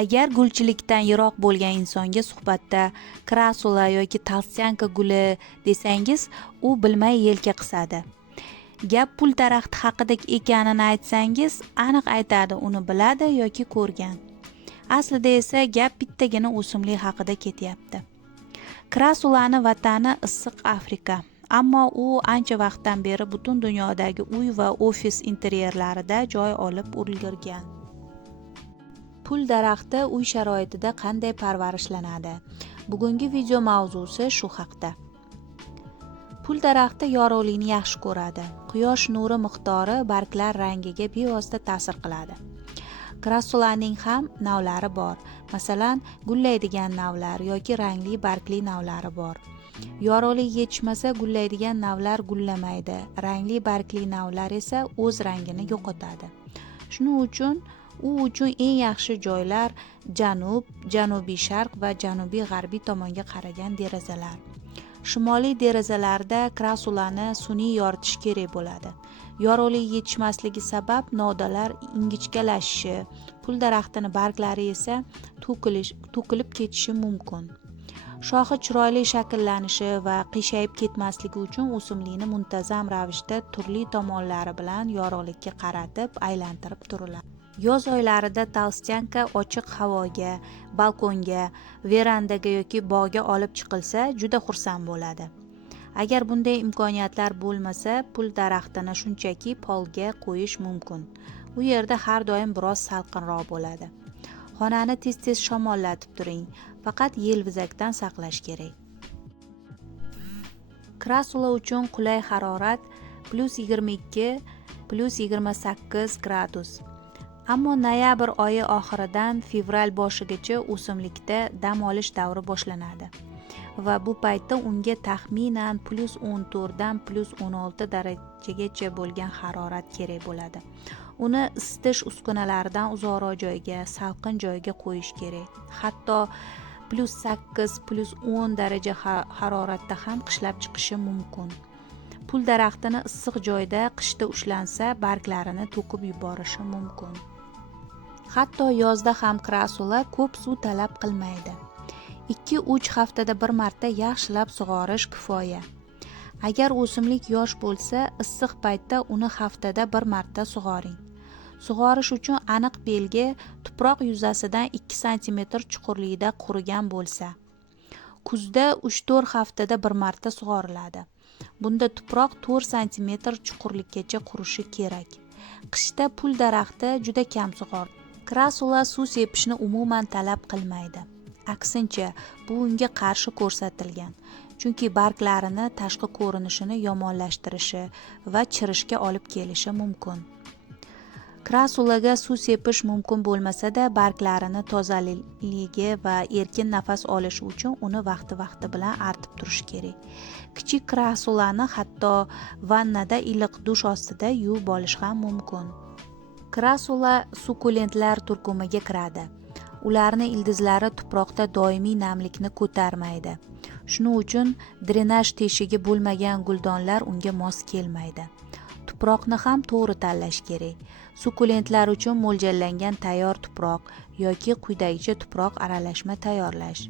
Agar gulchilikdan yiroq bo'lgan insonga suhbatda krasula yoki tolstyanka guli desangiz, u bilmay yelka qisadi. Gap pul daraxti haqida ekanini aytsangiz, aniq aytadi, uni biladi yoki ko'rgan. Aslida esa gap bittagina o'simlik haqida ketyapti. Krasulani vatani issiq Afrika, ammo u ancha vaqtdan beri butun dunyodagi uy va ofis interyerlarida joy olib ulgurgan. Pul daraxti uy sharoitida qanday parvarishlanadi? Bugungi video mavzusi shu haqda. Pul daraxti yorug'likni yaxshi ko'radi. Quyosh nuri miqdori barglar rangiga bevosita ta'sir qiladi. Krasulaning ham navlari bor. Masalan, gullaydigan navlar yoki rangli bargli navlari bor. Yorug'lik yetishmasa gullaydigan navlar gullamaydi. Rangli bargli navlar esa o'z rangini yo'qotadi. Shuning uchun eng yaxshi joylar janub, janubiy sharq va janubiy g'arbiy tomonga qaragan derazalar. Shimoliy derazalarda krasulani sun'iy yoritish kerak bo'ladi. Yorug'lik yetishmasligi sabab novdalar ingichkalashishi, pul daraxtini barglari esa to'kilib ketishi mumkin. Shoxi chiroyli shakllanishi va qiyshayib ketmasligi uchun o'simlikni muntazam ravishda turli tomonlari bilan yorug'likka qaratib, aylantirib turiladi. Yoz oylarida tolstyanka ochiq havoga, balkonga, verandaga yoki bog'ga olib chiqilsa, juda xursand bo'ladi. Agar bunday imkoniyatlar bo'lmasa, pul daraxtini shunchaki polga qo'yish mumkin. U yerda har doim biroz salqinroq bo'ladi. Xonani tez-tez shamollatib turing, faqat yelvizakdan saqlash kerak. Krasula uchun qulay harorat +22, +28 gradus. Ammo noyabr oyi oxiridan fevral boshigacha o'simlikda dam olish davri boshlanadi va bu paytda unga taxminan +14 dan +16 darajagacha bo'lgan harorat kerak bo'ladi. Uni isitish uskunalaridan uzoqroq joyga, salqin joyga qo'yish kerak. Hatto +8, +10 daraja haroratda ham qishlab chiqishi mumkin. Pul daraxtini issiq joyda qishda ushlansa, barglarini to'kib yuborishi mumkin. Hatto yozda ham krasula ko'p suv talab qilmaydi. 2-3 haftada bir marta yaxshilab sug'orish kifoya. Agar o'simlik yosh bo'lsa, issiq paytda uni haftada bir marta sug'oring. Sug'orish uchun aniq belgi tuproq yuzasidan 2 sm chuqurlikda qurigan bo'lsa. Kuzda 3-4 haftada bir marta sug'oriladi. Bunda tuproq 4 sm chuqurlikkacha qurishi kerak. Qishda pul daraxti juda kam sug'oriladi. Krasula suv sepishni umuman talab qilmaydi. Aksincha, bu unga qarshi ko'rsatilgan. Chunki barglarini tashqi ko'rinishini yomonlashtirishi va chirishga olib kelishi mumkin. Krasulaga suv sepish mumkin bo'lmasa-da, barglarini tozaligi va erkin nafas olishi uchun uni vaqti-vaqti bilan artib turish kerak. Kichik krasulani hatto vannada iliq dush ostida yuvib olish ham mumkin. Krasula sukulentlar turkumiga kiradi. Ularni ildizlari tuproqda doimiy namlikni ko'tarmaydi. Shuning uchun drenaj teshigi bo'lmagan guldonlar unga mos kelmaydi. Tuproqni ham to'g'ri tanlash kerak. Sukulentlar uchun mo'ljallangan tayyor tuproq yoki quyidagicha tuproq aralashma tayyorlash.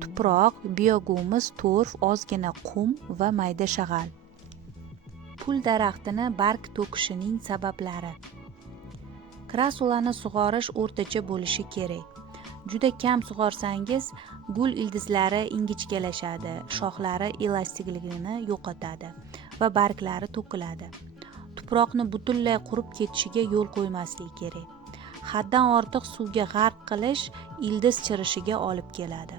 Tuproq, biogumus, torf, ozgina qum va mayda shag'al. Pul daraxtini barg to'kishining sabablari. Krasulani sug'orish o'rtacha bo'lishi kerak. Juda kam sug'orsangiz, gul ildizlari ingichkalashadi, shoxlari elastikligini yo'qotadi va barglari to'kiladi. Tuproqni butunlay qurib ketishiga yo'l qo'ymaslik kerak. Haddan ortiq suvga g'arq qilish ildiz chirishiga olib keladi.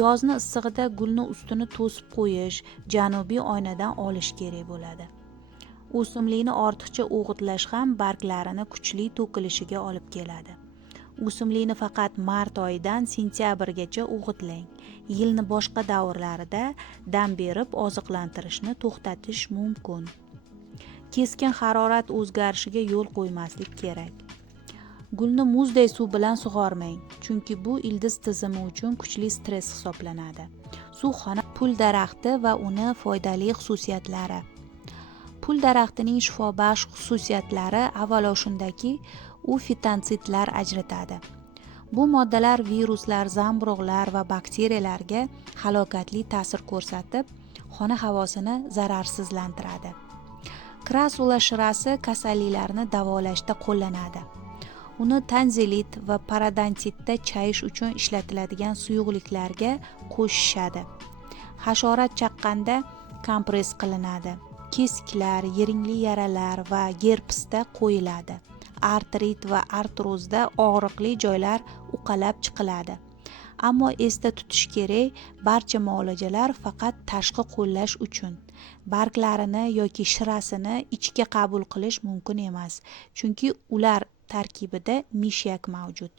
Yozni issig'ida gulni ustini to'sib qo'yish, janubiy oynadan olish kerak bo'ladi. O'simlikni ortiqcha o'g'itlash ham barglarini kuchli to'kilishiga olib keladi. O'simlikni faqat mart oyidan sentyabrgacha o'g'itlang. Yilni boshqa davrlarida dam berib oziqlantirishni to'xtatish mumkin. Keskin harorat o'zgarishiga yo'l qo'ymaslik kerak. Gulni muzday suv bilan sug'ormang, chunki bu ildiz tizimi uchun kuchli stress hisoblanadi. Suvxona pul daraxti va uni foydali xususiyatlari. Pul daraxtining shifobaxsh xususiyatlari avvalo shundaki, u fitontsidlar ajratadi. Bu moddalar viruslar, zamburug'lar va bakteriyalarga halokatli ta'sir ko'rsatib, xona havosini zararsizlantiradi. Krasula shirasi kasalliklarni davolashda qo'llanadi. Uni tanzilit va parodontitda chayish uchun ishlatiladigan suyuqliklarga qo'shishadi. Hasharot chaqqanda kompress qilinadi. Kesklar, yiringli yaralar va gerpsda qo'yiladi. Artrit va artrozda og'riqli joylar uqalab chiqiladi. Ammo esda tutish kerak, barcha muolajalar faqat tashqi qo'llash uchun. Barglarini yoki shirasini ichga qabul qilish mumkin emas, chunki ular tarkibida mishyak mavjud.